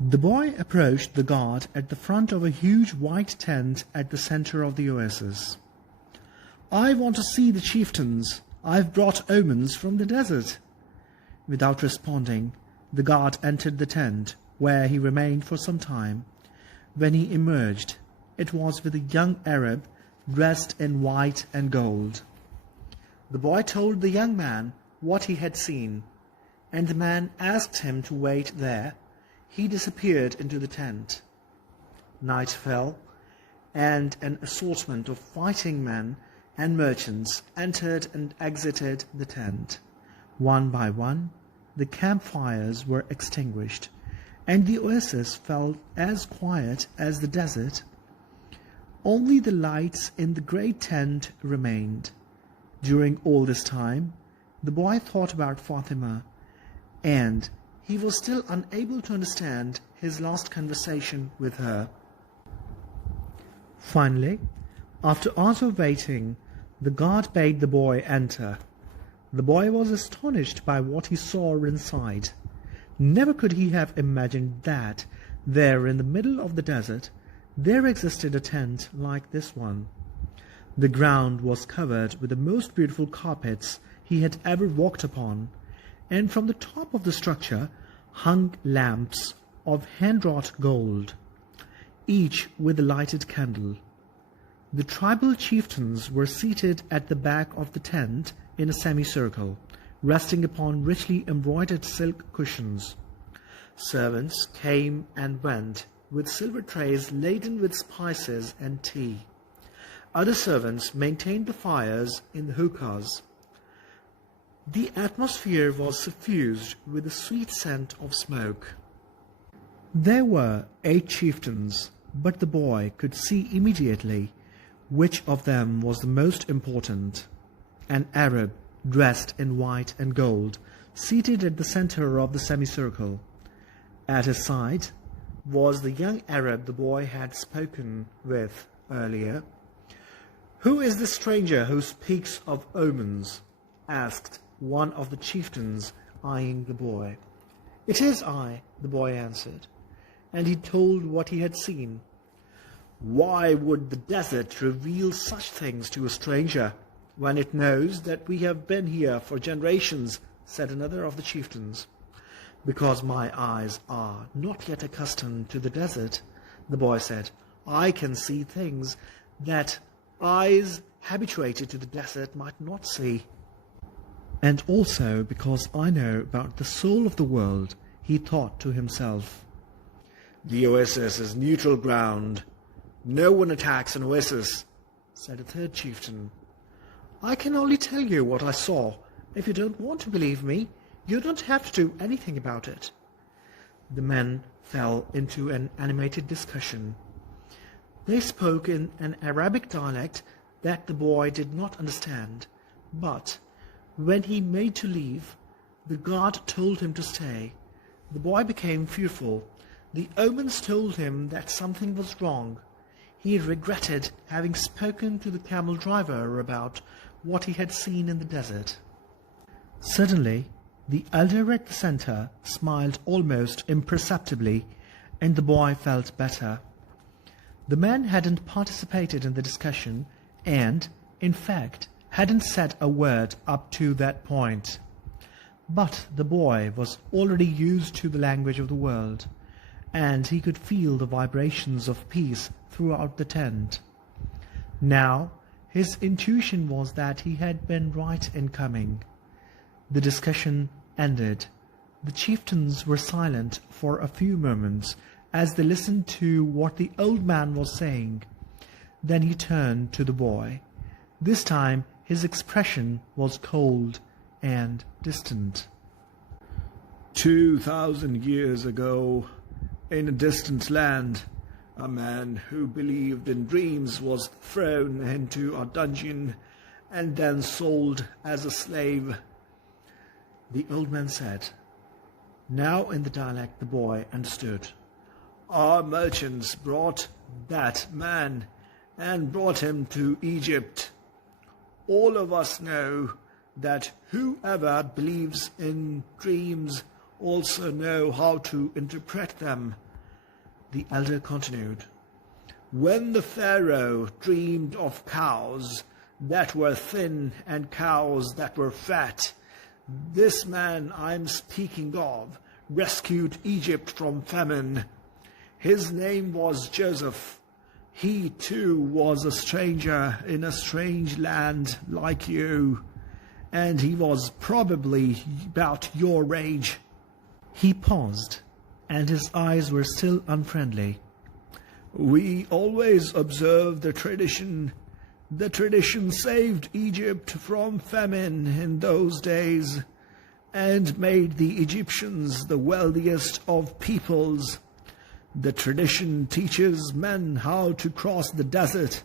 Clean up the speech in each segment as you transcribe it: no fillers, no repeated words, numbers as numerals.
The boy approached the guard at the front of a huge white tent at the center of the oasis. "I want to see the chieftains. I've brought omens from the desert." Without responding, the guard entered the tent, where he remained for some time. When he emerged, it was with a young Arab dressed in white and gold. The boy told the young man what he had seen, and the man asked him to wait there. He disappeared into the tent. Night fell, and an assortment of fighting men and merchants entered and exited the tent. One by one, the campfires were extinguished, and the oasis felt as quiet as the desert. Only the lights in the great tent remained. During all this time, the boy thought about Fatima, and he was still unable to understand his last conversation with her. Finally, after hours of waiting, the guard bade the boy enter. The boy was astonished by what he saw inside. Never could he have imagined that there in the middle of the desert there existed a tent like this one. The ground was covered with the most beautiful carpets he had ever walked upon, and from the top of the structure hung lamps of hand-wrought gold, each with a lighted candle. The tribal chieftains were seated at the back of the tent in a semicircle, resting upon richly embroidered silk cushions. Servants came and went with silver trays laden with spices and tea. Other servants maintained the fires in the hookahs. The atmosphere was suffused with the sweet scent of smoke. There were 8 chieftains, but the boy could see immediately which of them was the most important. An Arab, dressed in white and gold, seated at the center of the semicircle. At his side was the young Arab the boy had spoken with earlier. "Who is the stranger who speaks of omens?" asked one of the chieftains, eyeing the boy. "It is I," the boy answered, and he told what he had seen. "Why would the desert reveal such things to a stranger when it knows that we have been here for generations?" said another of the chieftains. "Because my eyes are not yet accustomed to the desert," the boy said. "I can see things that eyes habituated to the desert might not see." "And also because I know about the soul of the world," he thought to himself. "The oasis is neutral ground. No one attacks an oasis," said a third chieftain. "I can only tell you what I saw. If you don't want to believe me, you don't have to do anything about it." The men fell into an animated discussion. They spoke in an Arabic dialect that the boy did not understand, but when he made to leave, the guard told him to stay. The boy became fearful. The omens told him that something was wrong. He regretted having spoken to the camel driver about what he had seen in the desert. Suddenly, the elder at the center smiled almost imperceptibly, and the boy felt better. The man hadn't participated in the discussion and, in fact, hadn't said a word up to that point. But the boy was already used to the language of the world, and he could feel the vibrations of peace throughout the tent. Now, his intuition was that he had been right in coming. The discussion ended. The chieftains were silent for a few moments as they listened to what the old man was saying. Then he turned to the boy. This time his expression was cold and distant. 2,000 years ago, in a distant land, a man who believed in dreams was thrown into a dungeon and then sold as a slave," the old man said. Now in the dialect the boy understood. "Our merchants brought that man and brought him to Egypt. All of us know that whoever believes in dreams also know how to interpret them. The elder continued. When the Pharaoh dreamed of cows that were thin and cows that were fat, this man I'm speaking of rescued Egypt from famine. His name was Joseph. He too was a stranger in a strange land like you, and he was probably about your age. He paused, and his eyes were still unfriendly. We always observe the tradition. The tradition saved Egypt from famine in those days and made the Egyptians the wealthiest of peoples. The tradition teaches men how to cross the desert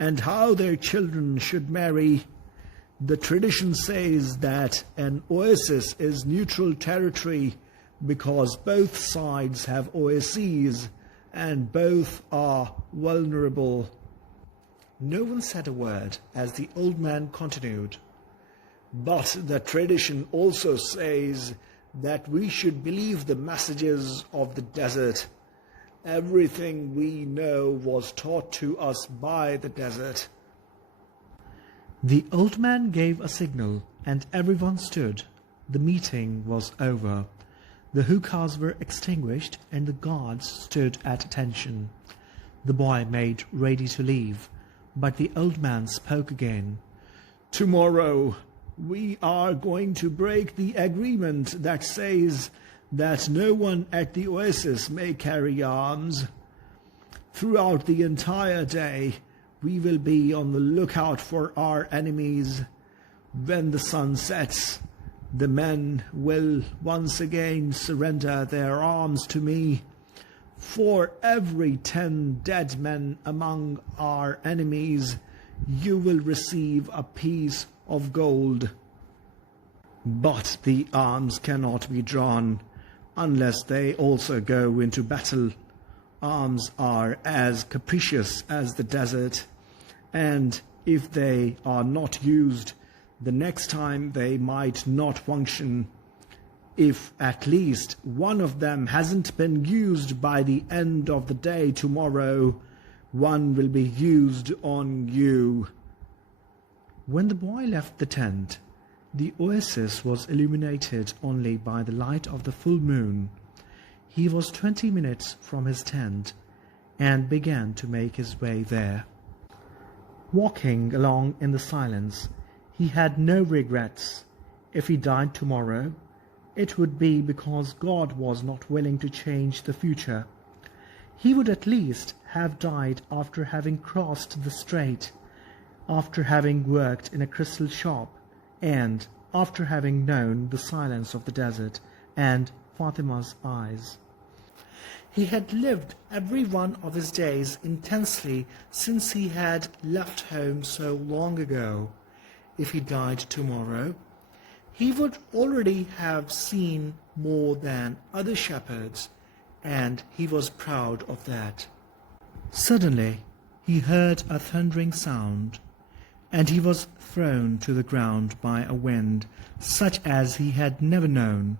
and how their children should marry. The tradition says that an oasis is neutral territory because both sides have oases and both are vulnerable. No one said a word as the old man continued. But the tradition also says that we should believe the messages of the desert. Everything we know was taught to us by the desert. The old man gave a signal, and everyone stood. The meeting was over. The hookahs were extinguished, and the guards stood at attention. The boy made ready to leave, but the old man spoke again. Tomorrow we are going to break the agreement that says that no one at the oasis may carry arms. Throughout the entire day, we will be on the lookout for our enemies. When the sun sets, the men will once again surrender their arms to me. For every 10 dead men among our enemies, you will receive a piece of gold. But the arms cannot be drawn unless they also go into battle. Arms are as capricious as the desert, and if they are not used, the next time they might not function. If at least one of them hasn't been used by the end of the day tomorrow, one will be used on you. When the boy left the tent, the oasis was illuminated only by the light of the full moon. He was 20 minutes from his tent and began to make his way there. Walking along in the silence, he had no regrets. If he died tomorrow, it would be because God was not willing to change the future. He would at least have died after having crossed the strait, after having worked in a crystal shop, and after having known the silence of the desert and Fatima's eyes. He had lived every one of his days intensely since he had left home so long ago. If he died tomorrow, he would already have seen more than other shepherds, and he was proud of that. Suddenly, he heard a thundering sound, and he was thrown to the ground by a wind such as he had never known.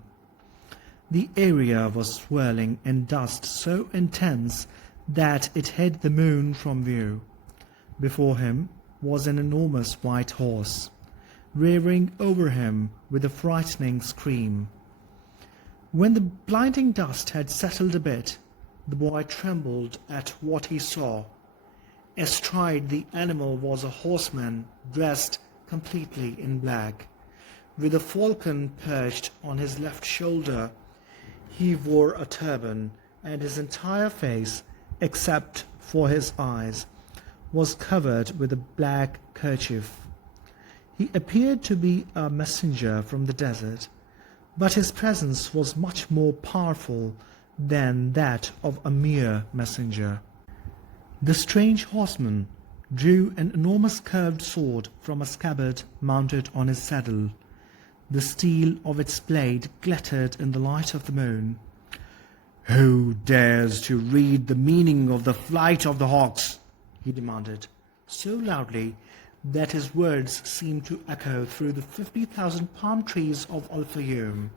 The area was swirling in dust so intense that it hid the moon from view. Before him was an enormous white horse, rearing over him with a frightening scream. When the blinding dust had settled a bit, the boy trembled at what he saw. Astride the animal was a horseman dressed completely in black, with a falcon perched on his left shoulder. He wore a turban, and his entire face, except for his eyes, was covered with a black kerchief. He appeared to be a messenger from the desert, but his presence was much more powerful than that of a mere messenger. The strange horseman drew an enormous curved sword from a scabbard mounted on his saddle. The steel of its blade glittered in the light of the moon. "Who dares to read the meaning of the flight of the hawks?" he demanded, so loudly that his words seemed to echo through the 50,000 palm trees of Al-Fayoum.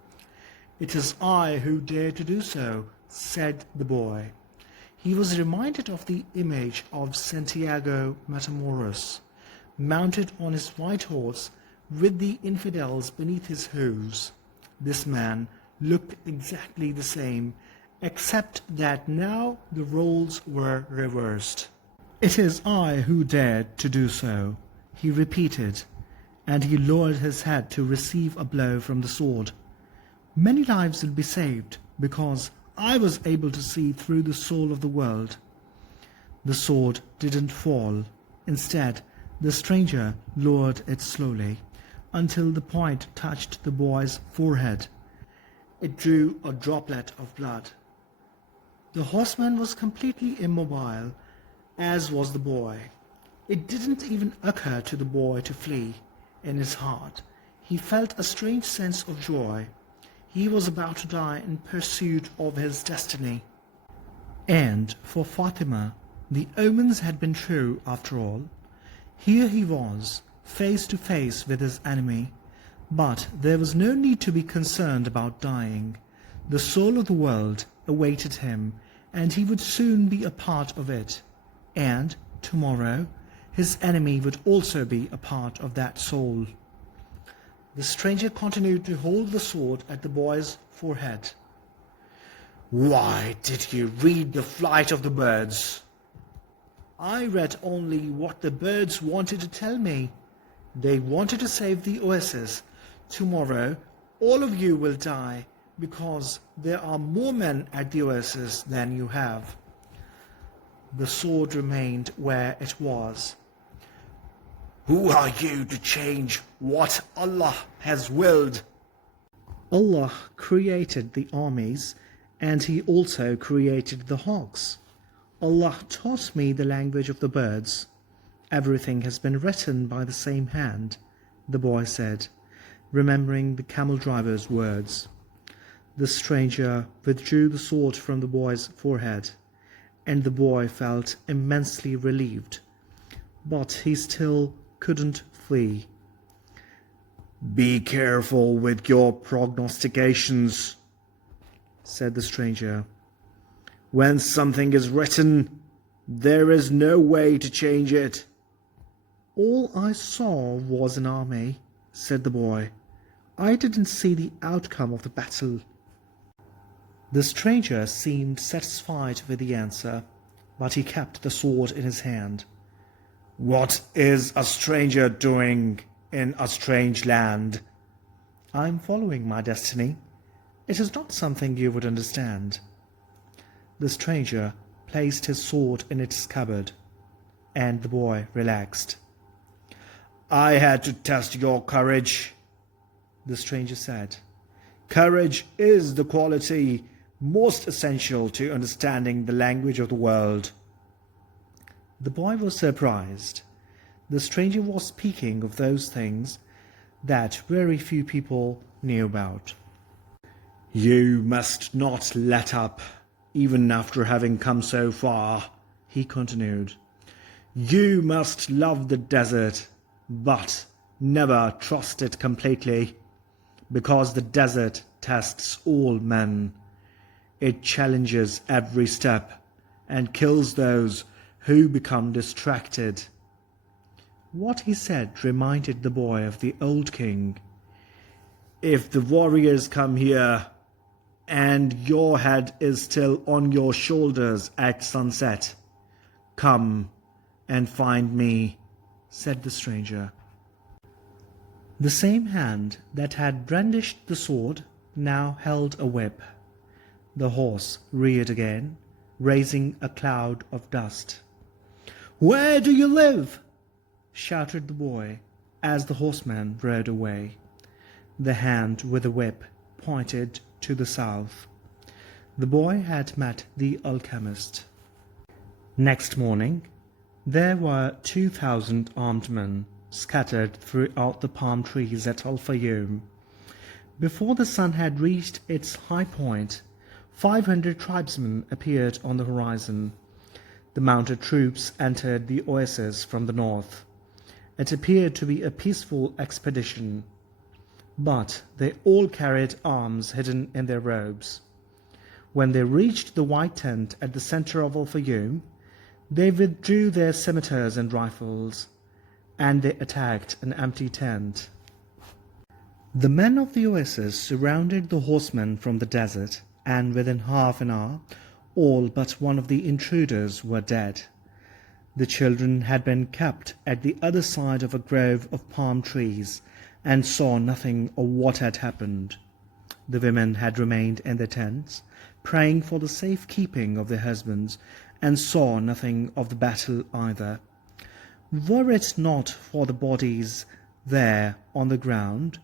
"It is I who dare to do so," said the boy. he was reminded of the image of Santiago Matamoros, mounted on his white horse with the infidels beneath his hooves. This man looked exactly the same, except that now the roles were reversed. "It is I who dared to do so," he repeated, and he lowered his head to receive a blow from the sword. "Many lives will be saved because I was able to see through the soul of the world." The sword didn't fall. Instead, the stranger lowered it slowly until the point touched the boy's forehead. It drew a droplet of blood. The horseman was completely immobile, as was the boy. It didn't even occur to the boy to flee. In his heart, he felt a strange sense of joy. He was about to die in pursuit of his destiny. And for Fatima, the omens had been true after all. Here he was, face to face with his enemy. But there was no need to be concerned about dying. The soul of the world awaited him, and he would soon be a part of it. And tomorrow, his enemy would also be a part of that soul. The stranger continued to hold the sword at the boy's forehead. "Why did you read the flight of the birds?" "I read only what the birds wanted to tell me. They wanted to save the oasis. Tomorrow, all of you will die because there are more men at the oasis than you have." The sword remained where it was. "Who are you to change what Allah has willed?" "Allah created the armies, and He also created the hawks. Allah taught me the language of the birds. Everything has been written by the same hand," the boy said, remembering the camel driver's words. The stranger withdrew the sword from the boy's forehead, and the boy felt immensely relieved. But he still couldn't flee. "Be careful with your prognostications," said the stranger. "When something is written, there is no way to change it." "All I saw was an army," said the boy. "I didn't see the outcome of the battle." The stranger seemed satisfied with the answer, but he kept the sword in his hand. "What is a stranger doing in a strange land?" "I'm following my destiny. It is not something you would understand." The stranger placed his sword in its scabbard, and the boy relaxed. "I had to test your courage," the stranger said. "Courage is the quality most essential to understanding the language of the world." The boy was surprised. The stranger was speaking of those things that very few people knew about. "You must not let up, even after having come so far," he continued. "You must love the desert, but never trust it completely, because the desert tests all men. It challenges every step and kills those who become distracted." What he said reminded the boy of the old king. "If the warriors come here, and your head is still on your shoulders at sunset, come and find me," said the stranger. The same hand that had brandished the sword now held a whip. The horse reared again, raising a cloud of dust. "Where do you live?" shouted the boy as the horseman rode away. The hand with the whip pointed to the south. The boy had met the alchemist. Next morning, there were 2,000 armed men scattered throughout the palm trees at Al Fayoum. Before the sun had reached its high point, 500 tribesmen appeared on the horizon. The mounted troops entered the oasis from the north. It appeared to be a peaceful expedition, but they all carried arms hidden in their robes. When they reached the white tent at the center of Al Fayoum, they withdrew their scimitars and rifles, and they attacked an empty tent. The men of the oasis surrounded the horsemen from the desert, and within half an hour, all but one of the intruders were dead. The children had been kept at the other side of a grove of palm trees, and saw nothing of what had happened. The women had remained in their tents, praying for the safe keeping of their husbands, and saw nothing of the battle either. Were it not for the bodies there on the ground,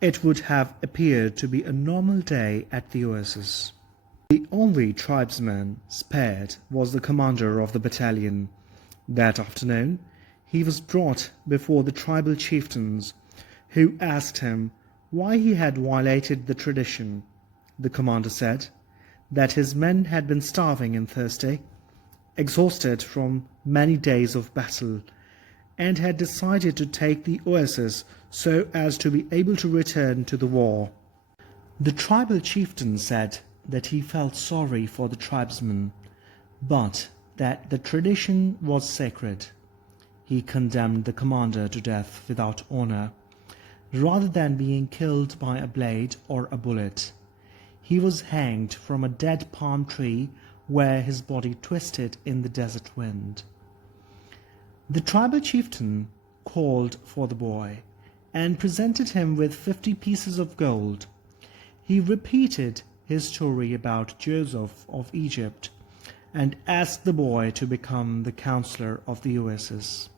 it would have appeared to be a normal day at the oasis. The only tribesman spared was the commander of the battalion. That afternoon he was brought before the tribal chieftains, who asked him why he had violated the tradition. The commander said that his men had been starving and thirsty, exhausted from many days of battle, and had decided to take the oasis so as to be able to return to the war. The tribal chieftain said that he felt sorry for the tribesmen, but that the tradition was sacred. He condemned the commander to death without honor, rather than being killed by a blade or a bullet. He was hanged from a dead palm tree where his body twisted in the desert wind. The tribal chieftain called for the boy and presented him with 50 pieces of gold. He repeated his story about Joseph of Egypt and asked the boy to become the counselor of the oasis.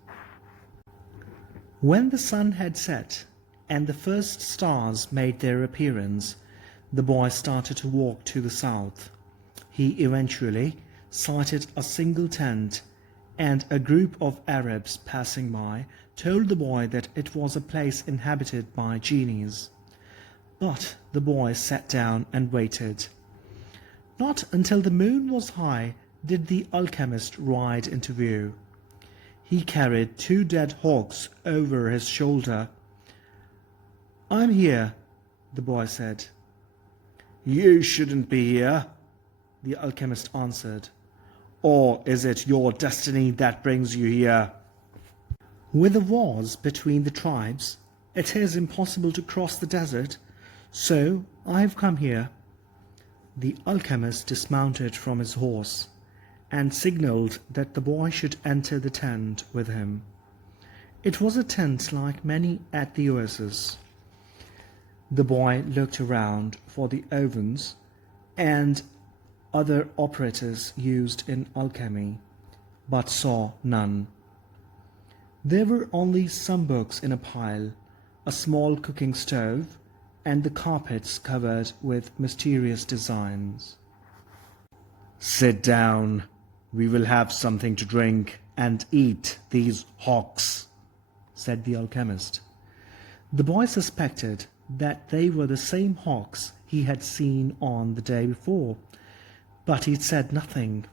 When the sun had set and the first stars made their appearance, the boy started to walk to the south. He eventually sighted a single tent, and a group of Arabs passing by told the boy that it was a place inhabited by genies. But the boy sat down and waited. Not until the moon was high did the alchemist ride into view. He carried 2 dead hogs over his shoulder. "I'm here," the boy said. "You shouldn't be here," the alchemist answered. "Or is it your destiny that brings you here?" With the wars between the tribes, it is impossible to cross the desert, so I have come here. The alchemist dismounted from his horse and signaled that the boy should enter the tent with him. It was a tent like many at the oasis. The boy looked around for the ovens and other apparatus used in alchemy, but saw none. There were only some books in a pile, a small cooking stove, and the carpets covered with mysterious designs. "Sit down. We will have something to drink and eat these hogs," said the alchemist. The boy suspected that they were the same hawks he had seen on the day before, but he said nothing.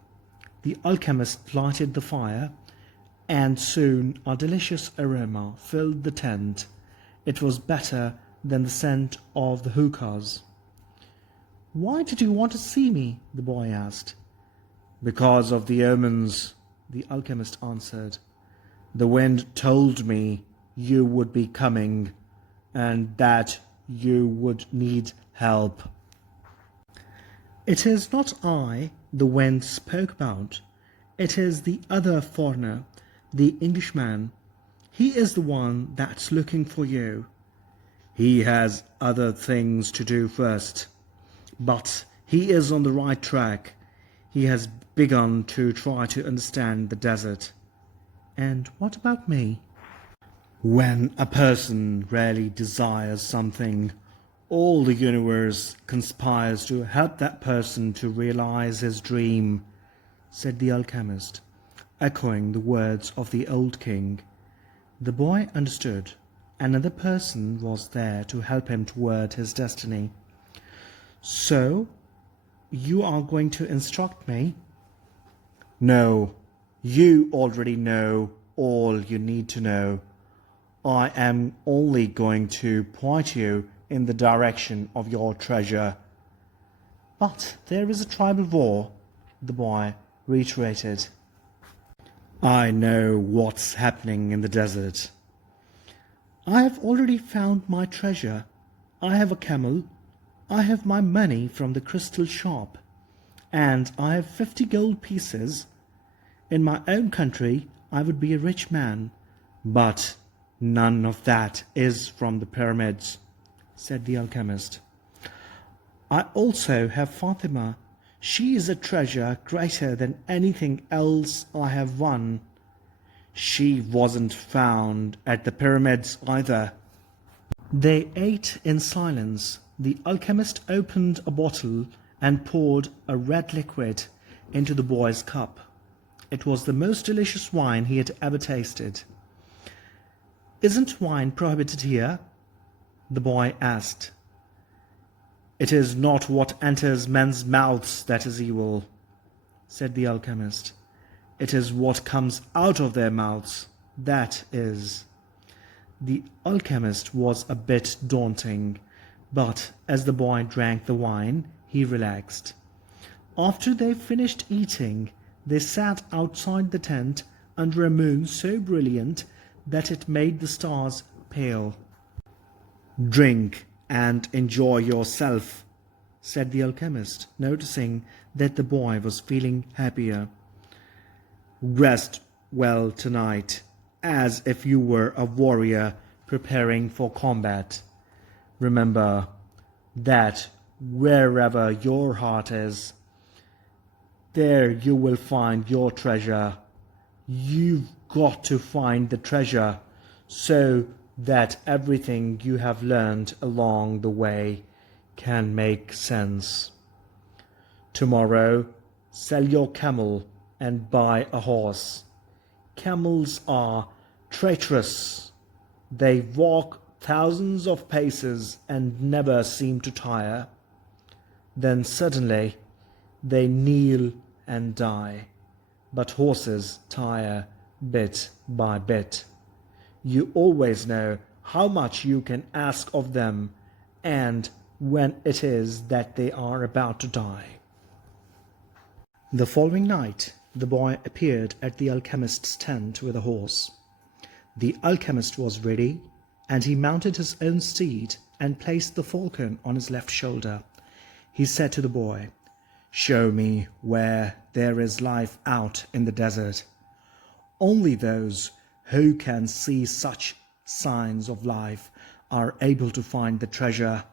The alchemist lighted the fire, and soon a delicious aroma filled the tent. It was better than the scent of the hookahs. "Why did you want to see me?" the boy asked. "Because of the omens," the alchemist answered. "The wind told me you would be coming, and that you would need help." "It is not I the wind spoke about. It is the other foreigner, the Englishman. He is the one that's looking for you." "He has other things to do first. But he is on the right track. He has begun to try to understand the desert." "And what about me?" "When a person really desires something, all the universe conspires to help that person to realize his dream," said the alchemist, echoing the words of the old king. The boy understood. Another person was there to help him toward his destiny. "So, you are going to instruct me?" "No, you already know all you need to know. I am only going to point you in the direction of your treasure." But there is a tribal war, the boy reiterated. I know what's happening in the desert. I have already found my treasure. I have a camel. I have my money from the crystal shop. And I have 50 gold pieces. In my own country, I would be a rich man. But none of that is from the pyramids, said the alchemist. I also have Fatima. She is a treasure greater than anything else I have won. She wasn't found at the pyramids either. They ate in silence. The alchemist opened a bottle and poured a red liquid into the boy's cup. It was the most delicious wine he had ever tasted. Isn't wine prohibited here? The boy asked. It is not what enters men's mouths that is evil, said the alchemist. It is what comes out of their mouths that is. The alchemist was a bit daunting, but as the boy drank the wine, he relaxed. After they finished eating, they sat outside the tent under a moon so brilliant that it made the stars pale. Drink and enjoy yourself, said the alchemist, noticing that the boy was feeling happier. Rest well tonight, as if you were a warrior preparing for combat. Remember that wherever your heart is, there you will find your treasure. You've got to find the treasure so that everything you have learned along the way can make sense. Tomorrow, sell your camel and buy a horse. Camels are traitorous. They walk thousands of paces and never seem to tire. Then suddenly they kneel and die. But horses tire bit by bit. You always know how much you can ask of them and when it is that they are about to die. The following night, the boy appeared at the alchemist's tent with a horse. The alchemist was ready, and he mounted his own steed and placed the falcon on his left shoulder. He said to the boy, "Show me where there is life out in the desert. Only those who can see such signs of life are able to find the treasure."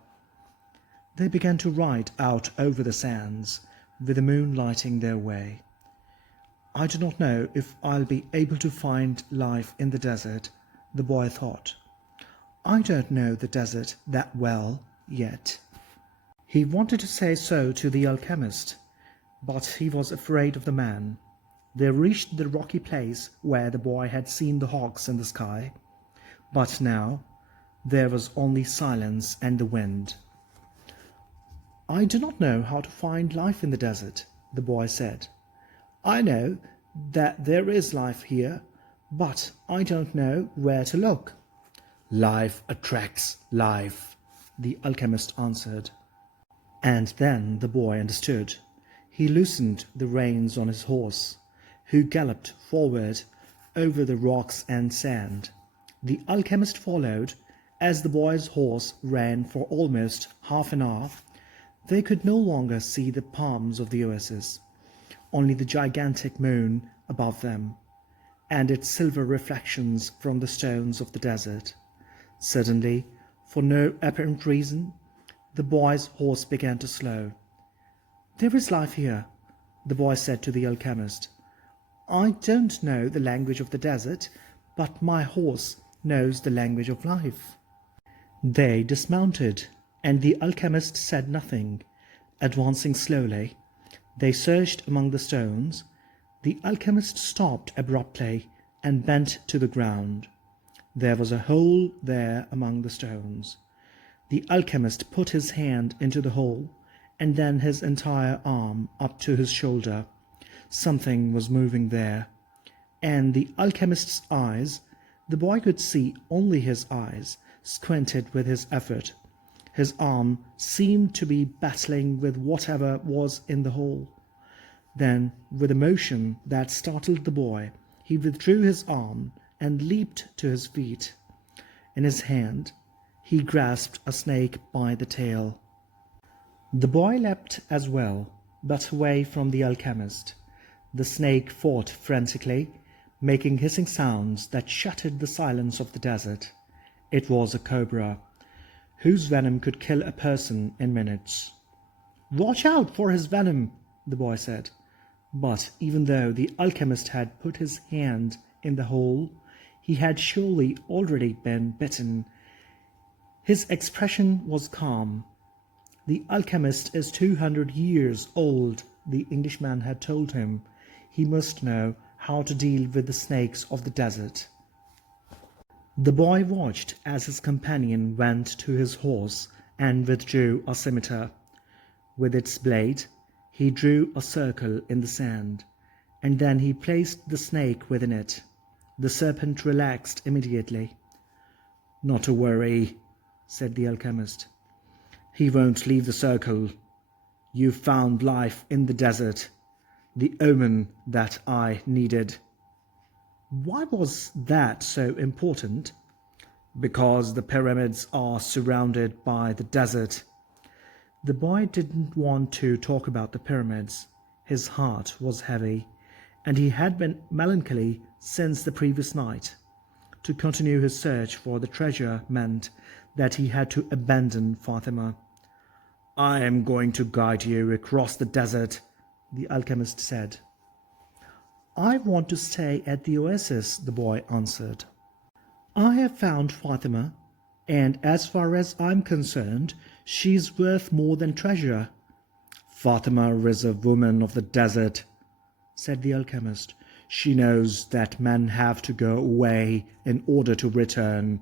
They began to ride out over the sands, with the moon lighting their way. I do not know if I'll be able to find life in the desert, the boy thought. I don't know the desert that well yet. He wanted to say so to the alchemist, but he was afraid of the man. They reached the rocky place where the boy had seen the hawks in the sky, but now there was only silence and the wind. I do not know how to find life in the desert, the boy said. I know that there is life here, but I don't know where to look. Life attracts life, the alchemist answered. And then the boy understood. He loosened the reins on his horse, who galloped forward over the rocks and sand. The alchemist followed. As the boy's horse ran for almost half an hour, they could no longer see the palms of the oasis, only the gigantic moon above them, and its silver reflections from the stones of the desert. Suddenly, for no apparent reason, the boy's horse began to slow. There is life here, the boy said to the alchemist. I don't know the language of the desert, but my horse knows the language of life. They dismounted, and the alchemist said nothing. Advancing slowly, they searched among the stones. The alchemist stopped abruptly and bent to the ground. There was a hole there among the stones. The alchemist put his hand into the hole, and then his entire arm up to his shoulder. Something was moving there, and the alchemist's eyes, the boy could see only his eyes, squinted with his effort. His arm seemed to be battling with whatever was in the hole. Then, with a motion that startled the boy, he withdrew his arm and leaped to his feet. In his hand, he grasped a snake by the tail. The boy leapt as well, but away from the alchemist. The snake fought frantically, making hissing sounds that shattered the silence of the desert. It was a cobra, whose venom could kill a person in minutes. "Watch out for his venom," the boy said. But even though the alchemist had put his hand in the hole, he had surely already been bitten. His expression was calm. "The alchemist is 200 years old," the Englishman had told him. He must know how to deal with the snakes of the desert. The boy watched as his companion went to his horse and withdrew a scimitar. With its blade, he drew a circle in the sand, and then he placed the snake within it. The serpent relaxed immediately. "Not to worry," said the alchemist. "He won't leave the circle. You found life in the desert, the omen that I needed." "Why was that so important?" "Because the pyramids are surrounded by the desert." The boy didn't want to talk about the pyramids. His heart was heavy, and he had been melancholy since the previous night. To continue his search for the treasure meant that he had to abandon Fatima. "I am going to guide you across the desert," the alchemist said. "I want to stay at the oasis," the boy answered. "I have found Fatima, and as far as I'm concerned, she's worth more than treasure." "Fatima is a woman of the desert," said the alchemist. "She knows that men have to go away in order to return,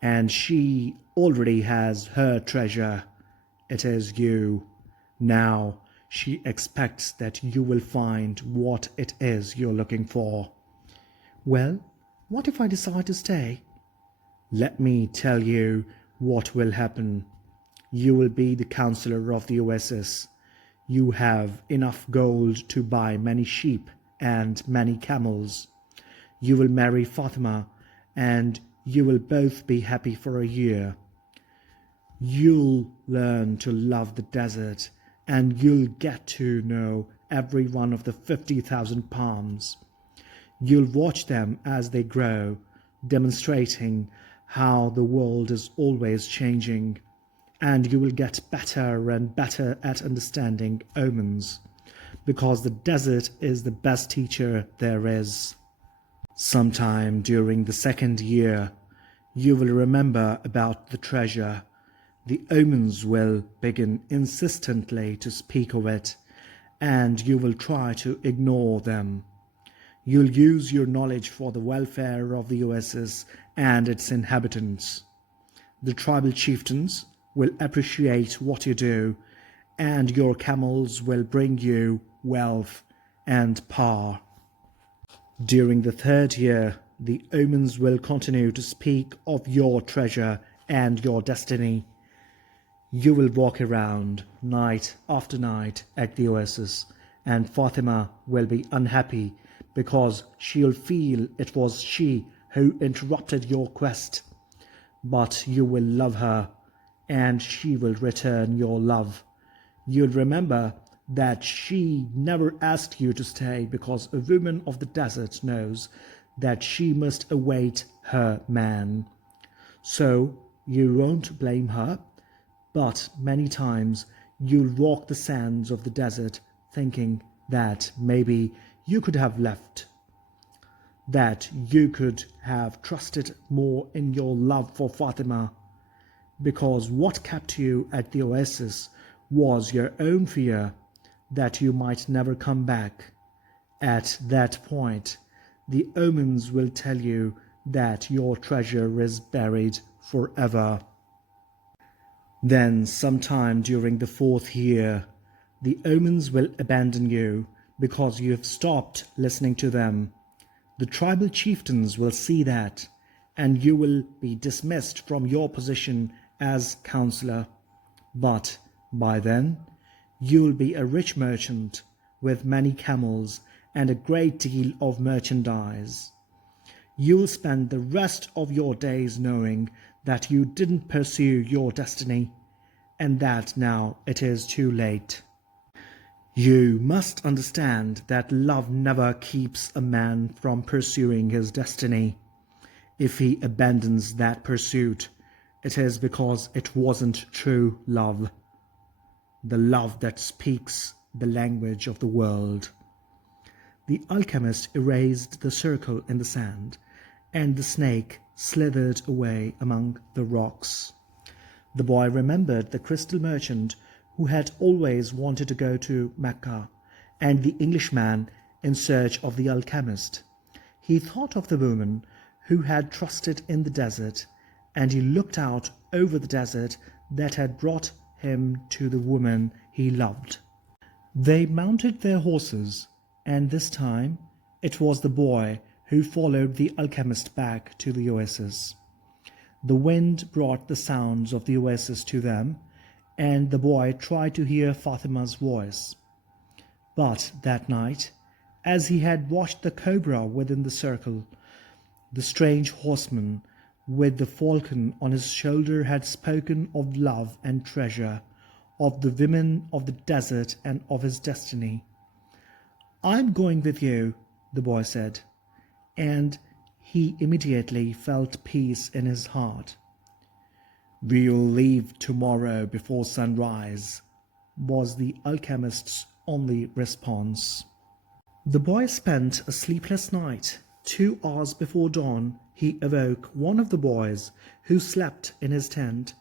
and she already has her treasure. It is you. Now she expects that you will find what it is you're looking for." "Well, what if I decide to stay?" "Let me tell you what will happen. You will be the counselor of the oasis. You have enough gold to buy many sheep and many camels. You will marry Fatima, and you will both be happy for a year. You'll learn to love the desert, and you'll get to know every one of the 50,000 palms. You'll watch them as they grow, demonstrating how the world is always changing, and you will get better and better at understanding omens, because the desert is the best teacher there is. Sometime during the second year, you will remember about the treasure. The omens will begin insistently to speak of it, and you will try to ignore them. You'll use your knowledge for the welfare of the oasis and its inhabitants. The tribal chieftains will appreciate what you do, and your camels will bring you wealth and power. During the third year, the omens will continue to speak of your treasure and your destiny. You will walk around night after night at the oasis, and Fatima will be unhappy because she'll feel it was she who interrupted your quest. But you will love her, and she will return your love. You'll remember that she never asked you to stay because a woman of the desert knows that she must await her man. So you won't blame her, but many times you'll walk the sands of the desert thinking that maybe you could have left, that you could have trusted more in your love for Fatima, because what kept you at the oasis was your own fear that you might never come back. At that point, the omens will tell you that your treasure is buried forever. Then, sometime during the fourth year, the omens will abandon you because you have stopped listening to them. The tribal chieftains will see that, and you will be dismissed from your position as counselor, but by then you'll be a rich merchant with many camels and a great deal of merchandise. You'll spend the rest of your days knowing that you didn't pursue your destiny and that now it is too late. You must understand that love never keeps a man from pursuing his destiny. If he abandons that pursuit, it is because it wasn't true love, the love that speaks the language of the world. The alchemist erased the circle in the sand, and the snake slithered away among the rocks. The boy remembered the crystal merchant who had always wanted to go to Mecca, and the Englishman in search of the alchemist. He thought of the woman who had trusted in the desert, and he looked out over the desert that had brought him to the woman he loved. They mounted their horses, and this time it was the boy who followed the alchemist back to the oasis. The wind brought the sounds of the oasis to them, and the boy tried to hear Fatima's voice. But that night, as he had watched the cobra within the circle, the strange horseman with the falcon on his shoulder had spoken of love and treasure, of the women of the desert and of his destiny. "I'm going with you," the boy said, and he immediately felt peace in his heart. "We'll leave tomorrow before sunrise," was the alchemist's only response. The boy spent a sleepless night. 2 hours before dawn, he awoke one of the boys who slept in his tent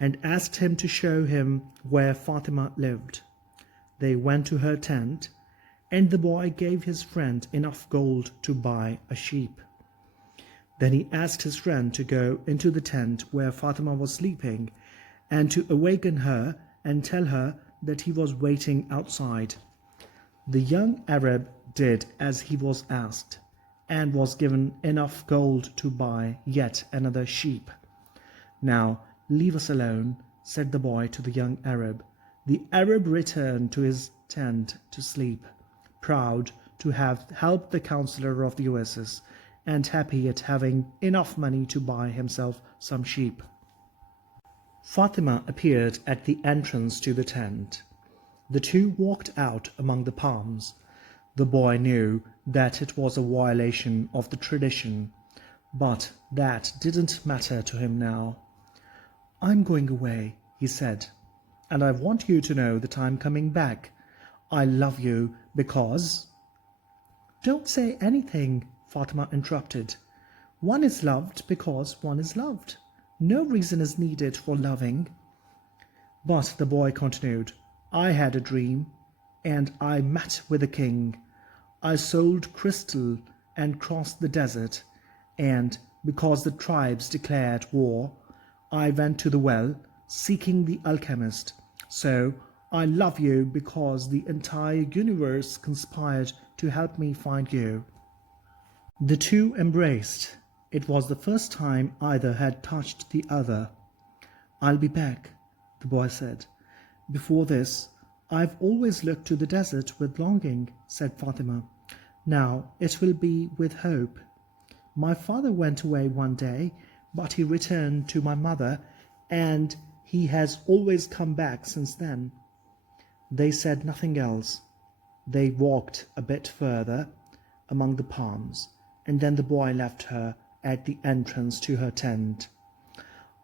and asked him to show him where Fatima lived. They went to her tent, and the boy gave his friend enough gold to buy a sheep. Then he asked his friend to go into the tent where Fatima was sleeping and to awaken her and tell her that he was waiting outside. The young Arab did as he was asked and was given enough gold to buy yet another sheep. "Now leave us alone," said the boy to the young Arab. The Arab returned to his tent to sleep, proud to have helped the counselor of the oasis and happy at having enough money to buy himself some sheep. Fatima appeared at the entrance to the tent. The two walked out among the palms. The boy knew that it was a violation of the tradition, but that didn't matter to him now. "I'm going away," he said, "and I want you to know that I'm coming back. I love you because—" "Don't say anything," Fatima interrupted. "One is loved because one is loved. No reason is needed for loving." But the boy continued, "I had a dream, and I met with a king. I sold crystal and crossed the desert, and because the tribes declared war, I went to the well, seeking the alchemist. So I love you because the entire universe conspired to help me find you." The two embraced. It was the first time either had touched the other. "I'll be back," the boy said. "Before this, I've always looked to the desert with longing," said Fatima. "Now it will be with hope. My father went away one day, but he returned to my mother, and he has always come back since then." They said nothing else. They walked a bit further among the palms, and then the boy left her at the entrance to her tent.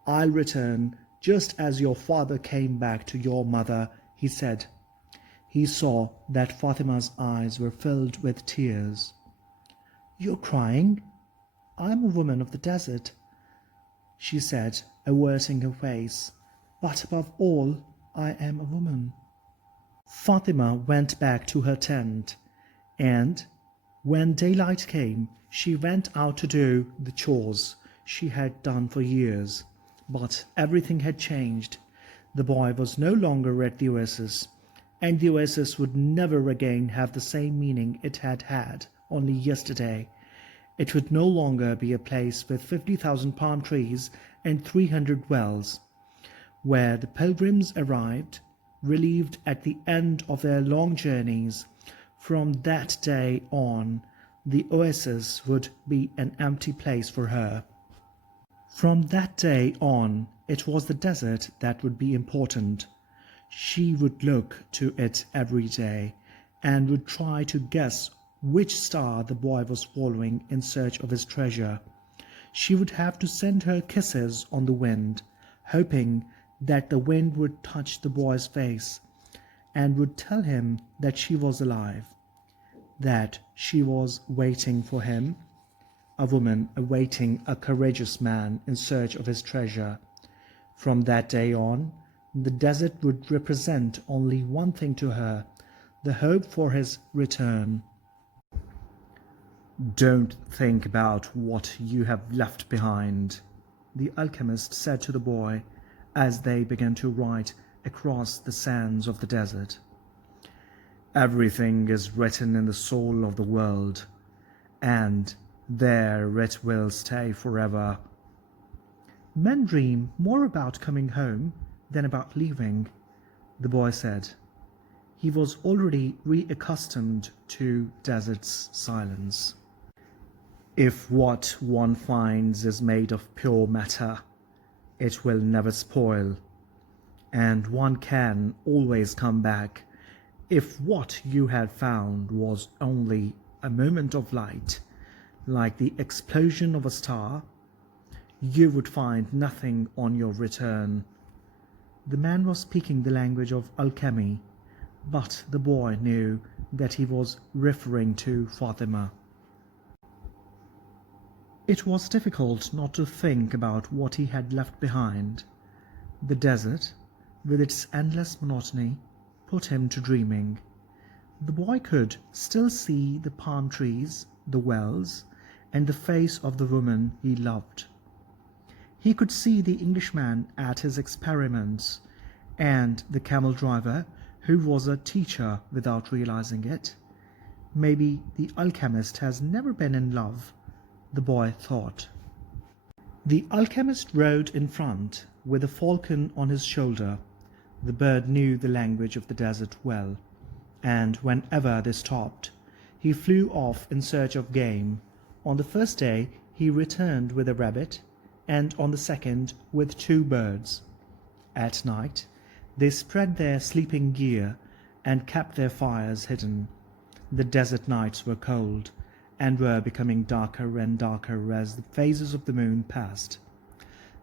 "I'll return just as your father came back to your mother," he said. He saw that Fatima's eyes were filled with tears. "You're crying? I'm a woman of the desert," she said, averting her face. "But above all, I am a woman." Fatima went back to her tent, and when daylight came, she went out to do the chores she had done for years. But everything had changed. The boy was no longer at the oasis, and the oasis would never again have the same meaning it had had only yesterday. It would no longer be a place with 50,000 palm trees and 300 wells. where the pilgrims arrived, relieved at the end of their long journeys. From that day on, the oasis would be an empty place for her. From that day on, it was the desert that would be important. She would look to it every day and would try to guess which star the boy was following in search of his treasure. She would have to send her kisses on the wind, hoping that the wind would touch the boy's face and would tell him that she was alive, that she was waiting for him, a woman awaiting a courageous man in search of his treasure. From that day on, the desert would represent only one thing to her, the hope for his return. "Don't think about what you have left behind," the alchemist said to the boy as they began to ride across the sands of the desert. "Everything is written in the soul of the world, and there it will stay forever." "Men dream more about coming home than about leaving," the boy said. He was already reaccustomed to desert's silence. "If what one finds is made of pure matter, it will never spoil, and one can always come back. If what you had found was only a moment of light, like the explosion of a star, you would find nothing on your return." The man was speaking the language of alchemy, but the boy knew that he was referring to Fatima. It was difficult not to think about what he had left behind. The desert, with its endless monotony, put him to dreaming. The boy could still see the palm trees, the wells, and the face of the woman he loved. He could see the Englishman at his experiments, and the camel driver who was a teacher without realizing it. Maybe the alchemist has never been in love, the boy thought. The alchemist rode in front, with a falcon on his shoulder. The bird knew the language of the desert well, and whenever they stopped, he flew off in search of game. On the first day he returned with a rabbit, and on the second with 2 birds. At night they spread their sleeping gear and kept their fires hidden. The desert nights were cold, and were becoming darker and darker as the phases of the moon passed.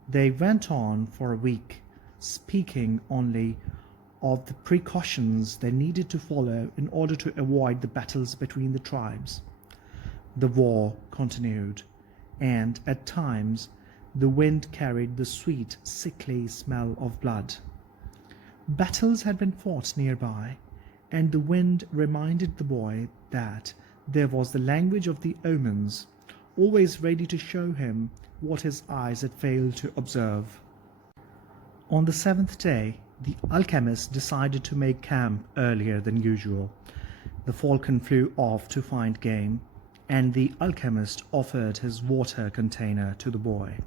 They went on for a week, speaking only of the precautions they needed to follow in order to avoid the battles between the tribes. The war continued, and at times the wind carried the sweet, sickly smell of blood. Battles had been fought nearby, and the wind reminded the boy that there was the language of the omens, always ready to show him what his eyes had failed to observe. On the 7th day, the alchemist decided to make camp earlier than usual. The falcon flew off to find game, and the alchemist offered his water container to the boy.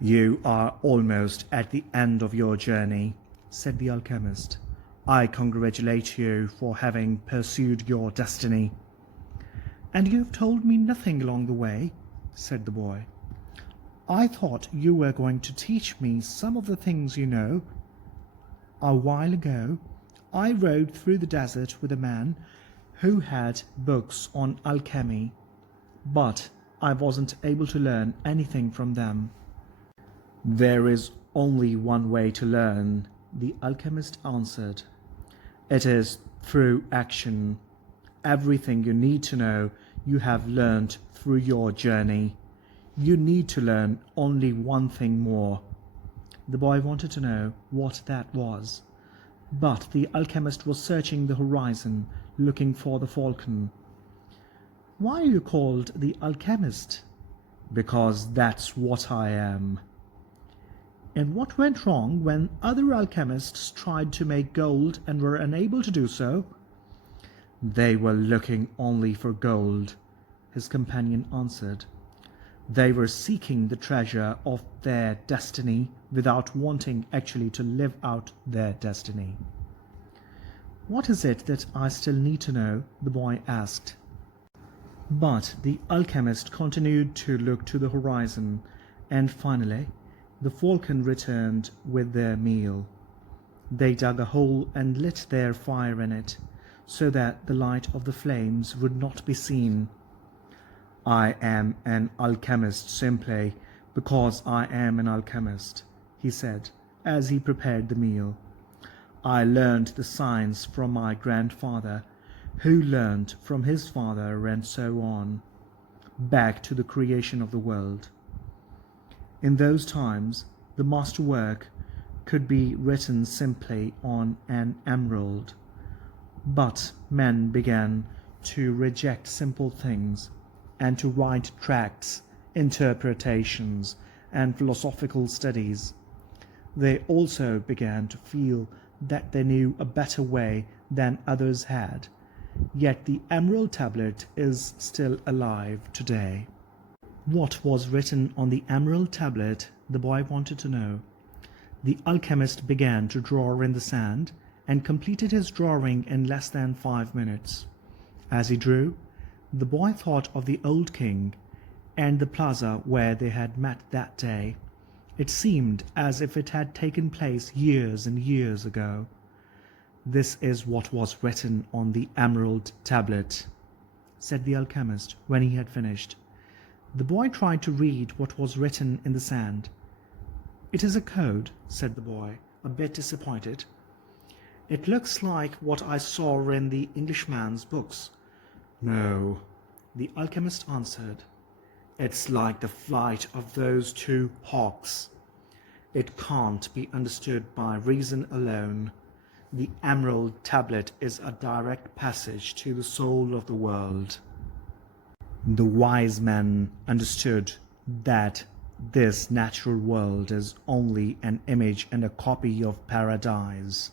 "You are almost at the end of your journey," said the alchemist. "I congratulate you for having pursued your destiny." "And you have told me nothing along the way," said the boy. "I thought you were going to teach me some of the things you know. A while ago, I rode through the desert with a man who had books on alchemy, but I wasn't able to learn anything from them." "There is only one way to learn," the alchemist answered. "It is through action. Everything you need to know you have learned through your journey. You need to learn only one thing more." The boy wanted to know what that was, but the alchemist was searching the horizon, looking for the falcon. "Why are you called the alchemist?" "Because that's what I am." "And what went wrong when other alchemists tried to make gold and were unable to do so?" "They were looking only for gold," his companion answered. They were seeking the treasure of their destiny without wanting actually to live out their destiny. "What is it that I still need to know?" the boy asked. But the alchemist continued to look to the horizon, and finally the falcon returned with their meal. They dug a hole and lit their fire in it, so that the light of the flames would not be seen. "I am an alchemist simply because I am an alchemist," he said, as he prepared the meal. "I learned the science from my grandfather, who learned from his father, and so on, back to the creation of the world." In those times, the masterwork could be written simply on an emerald. But men began to reject simple things and to write tracts, interpretations, and philosophical studies. They also began to feel that they knew a better way than others had, yet the emerald tablet is still alive today. What was written on the emerald tablet, the boy wanted to know. The alchemist began to draw in the sand, and completed his drawing in less than 5 minutes. As he drew, the boy thought of the old king, and the plaza where they had met that day. It seemed as if it had taken place years and years ago. "This is what was written on the emerald tablet," said the alchemist when he had finished. The boy tried to read what was written in the sand. "It is a code," said the boy, a bit disappointed. "It looks like what I saw in the Englishman's books." "No," the alchemist answered. "It's like the flight of those two hawks. It can't be understood by reason alone. The emerald tablet is a direct passage to the soul of the world." The wise men understood that this natural world is only an image and a copy of paradise.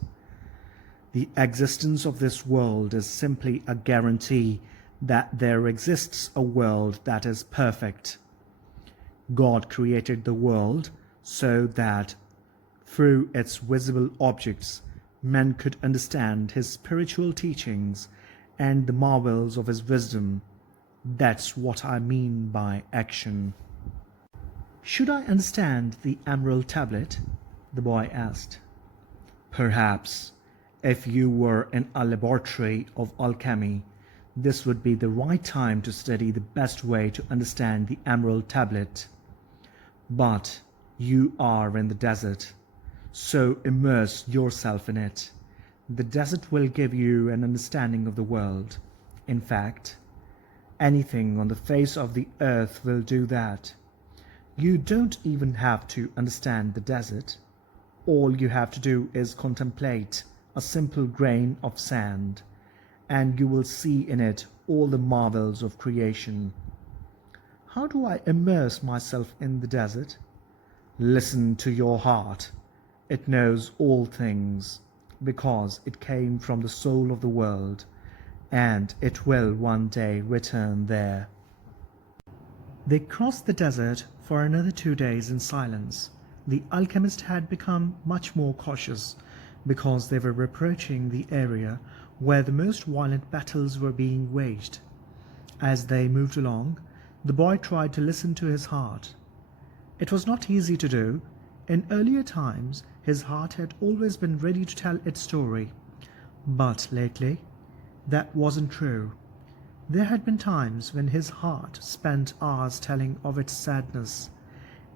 The existence of this world is simply a guarantee that there exists a world that is perfect. God created the world so that through its visible objects men could understand his spiritual teachings and the marvels of his wisdom. That's what I mean by action. "Should I understand the emerald tablet?" the boy asked. "Perhaps. If you were in a laboratory of alchemy, this would be the right time to study the best way to understand the emerald tablet. But you are in the desert, so immerse yourself in it. The desert will give you an understanding of the world. In fact, anything on the face of the earth will do that. You don't even have to understand the desert. All you have to do is contemplate a simple grain of sand, and you will see in it all the marvels of creation." "How do I immerse myself in the desert?" "Listen to your heart. It knows all things, because it came from the soul of the world, and it will one day return there." They crossed the desert for another 2 days in silence. The alchemist had become much more cautious, because they were approaching the area where the most violent battles were being waged. As they moved along, the boy tried to listen to his heart. It was not easy to do. In earlier times, his heart had always been ready to tell its story. But lately, that wasn't true. There had been times when his heart spent hours telling of its sadness,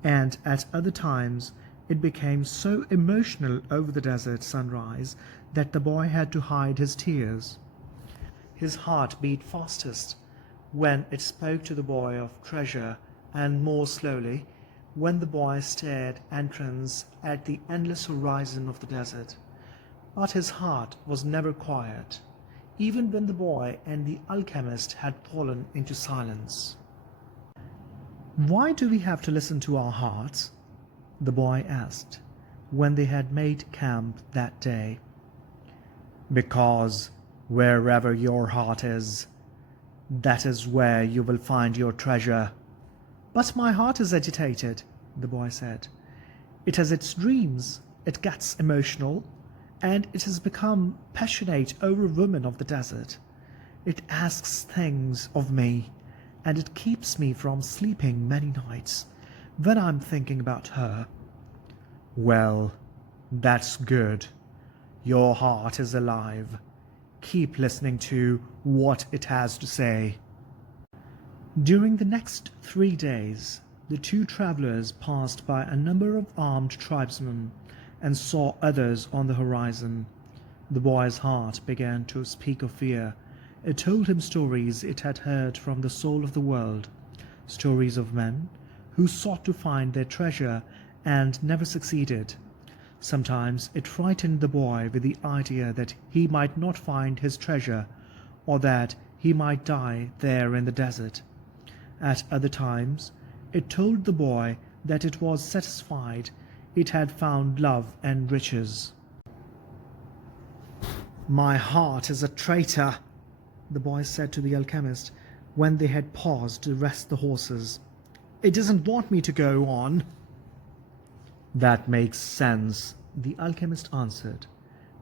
and at other times it became so emotional over the desert sunrise that the boy had to hide his tears. His heart beat fastest when it spoke to the boy of treasure, and more slowly when the boy stared entrance at the endless horizon of the desert. But his heart was never quiet, even when the boy and the alchemist had fallen into silence. "Why do we have to listen to our hearts?" the boy asked, when they had made camp that day. "Because wherever your heart is, that is where you will find your treasure," "But my heart is agitated," the boy said. "It has its dreams, it gets emotional, and it has become passionate over women of the desert. It asks things of me, and it keeps me from sleeping many nights when I'm thinking about her." "Well, that's good. Your heart is alive. Keep listening to what it has to say." During the next 3 days, the two travelers passed by a number of armed tribesmen and saw others on the horizon. The boy's heart began to speak of fear. It told him stories it had heard from the soul of the world, stories of men who sought to find their treasure and never succeeded. Sometimes it frightened the boy with the idea that he might not find his treasure, or that he might die there in the desert. At other times, it told the boy that it was satisfied it had found love and riches. "My heart is a traitor," the boy said to the alchemist when they had paused to rest the horses. "It doesn't want me to go on." "That makes sense," the alchemist answered.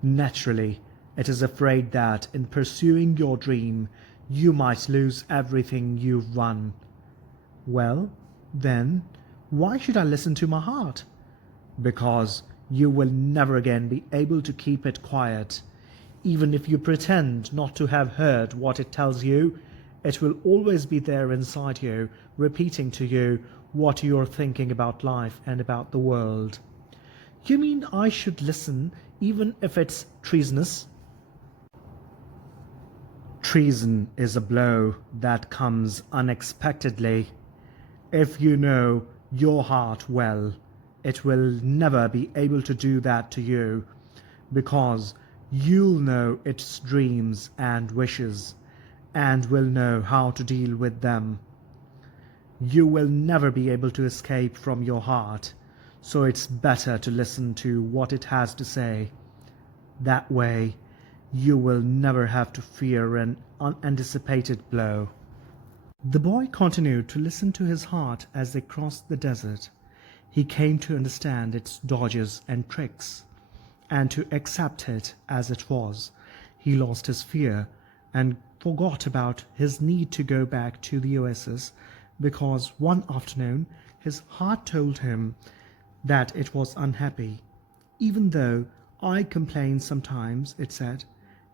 "Naturally, it is afraid that in pursuing your dream you might lose everything you've won." "Well, then, why should I listen to my heart?" "Because you will never again be able to keep it quiet. Even if you pretend not to have heard what it tells you, it will always be there inside you, repeating to you what you're thinking about life and about the world." "You mean I should listen even if it's treasonous?" "Treason is a blow that comes unexpectedly. If you know your heart well, it will never be able to do that to you, because you'll know its dreams and wishes, and will know how to deal with them. You will never be able to escape from your heart, so it's better to listen to what it has to say. That way, you will never have to fear an unanticipated blow." The boy continued to listen to his heart as they crossed the desert. He came to understand its dodges and tricks, and to accept it as it was. He lost his fear and forgot about his need to go back to the oasis, because one afternoon his heart told him that it was unhappy. "Even though I complain sometimes," it said,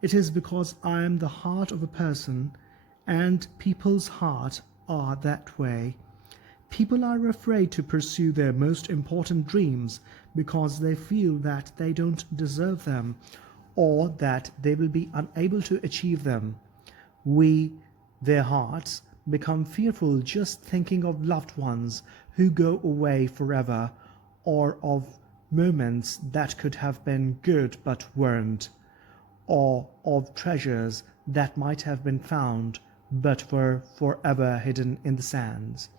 "it is because I am the heart of a person, and people's hearts are that way. People are afraid to pursue their most important dreams because they feel that they don't deserve them, or that they will be unable to achieve them. Their hearts, become fearful just thinking of loved ones who go away forever, or of moments that could have been good but weren't, or of treasures that might have been found but were forever hidden in the sands.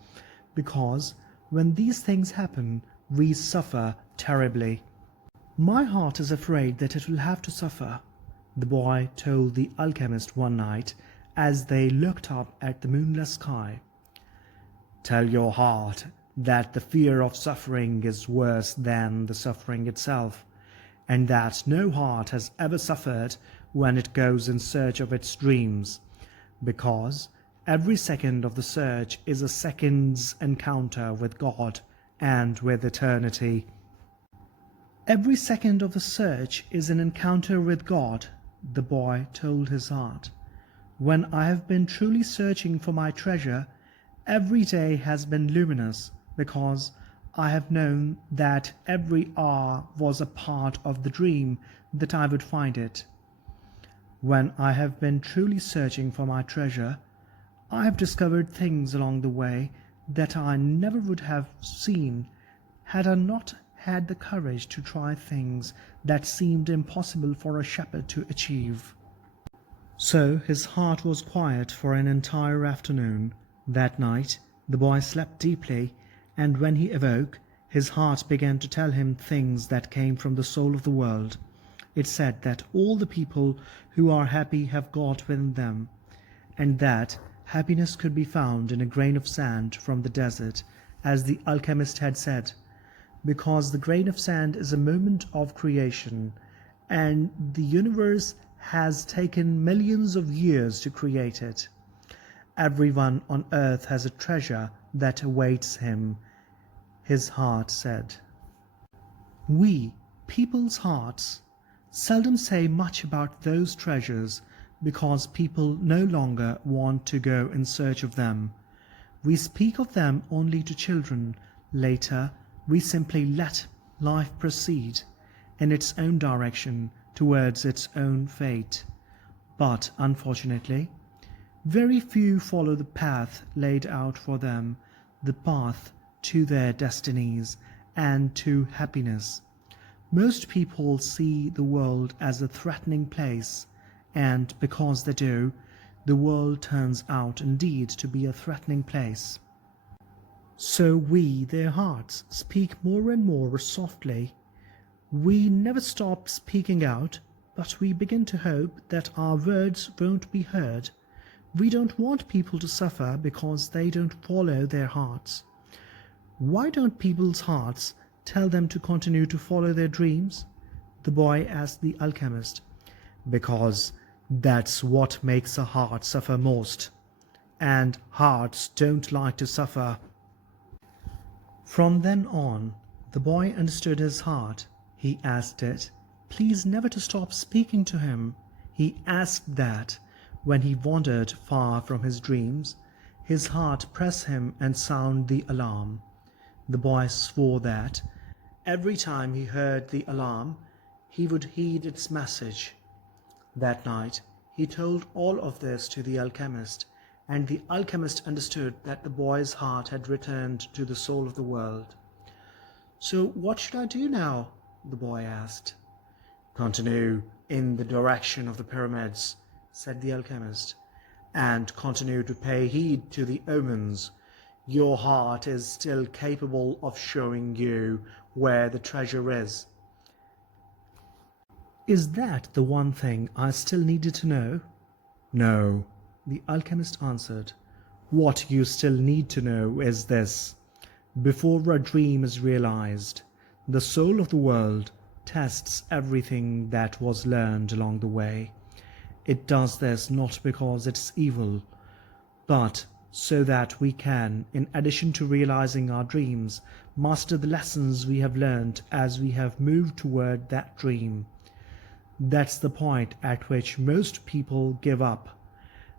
Because when these things happen, we suffer terribly. My heart is afraid that it will have to suffer," the boy told the alchemist one night as they looked up at the moonless sky. "Tell your heart that the fear of suffering is worse than the suffering itself, and that no heart has ever suffered when it goes in search of its dreams, because every second of the search is a second's encounter with God and with eternity." "Every second of the search is an encounter with God," the boy told his heart. "When I have been truly searching for my treasure, every day has been luminous, because I have known that every hour was a part of the dream that I would find it. When I have been truly searching for my treasure, I have discovered things along the way that I never would have seen had I not had the courage to try things that seemed impossible for a shepherd to achieve." So his heart was quiet for an entire afternoon. That night the boy slept deeply, and when he awoke, his heart began to tell him things that came from the soul of the world. It said that all the people who are happy have God within them, and that happiness could be found in a grain of sand from the desert, as the alchemist had said, because the grain of sand is a moment of creation, and the universe has taken millions of years to create it. Everyone on earth has a treasure that awaits him, his heart said. We, people's hearts, seldom say much about those treasures because people no longer want to go in search of them. We speak of them only to children. Later, we simply let life proceed in its own direction towards its own fate. But, unfortunately, very few follow the path laid out for them, the path to their destinies and to happiness. Most people see the world as a threatening place, and because they do, the world turns out indeed to be a threatening place. So we, their hearts, speak more and more softly. We never stop speaking out, but we begin to hope that our words won't be heard. We don't want people to suffer because they don't follow their hearts. Why don't people's hearts tell them to continue to follow their dreams? The boy asked the alchemist. Because that's what makes a heart suffer most, and hearts don't like to suffer. From then on, the boy understood his heart. He asked it, please never to stop speaking to him. He asked that when he wandered far from his dreams, his heart press him and sound the alarm. The boy swore that every time he heard the alarm, he would heed its message. That night, he told all of this to the alchemist, and the alchemist understood that the boy's heart had returned to the soul of the world. So what should I do now? The boy asked. Continue in the direction of the pyramids, said the alchemist, and continue to pay heed to the omens. Your heart is still capable of showing you where the treasure is. Is that the one thing I still needed to know? No, the alchemist answered. What you still need to know is this. Before a dream is realized, the soul of the world tests everything that was learned along the way. It does this not because it's evil, but so that we can, in addition to realizing our dreams, master the lessons we have learned as we have moved toward that dream. That's the point at which most people give up.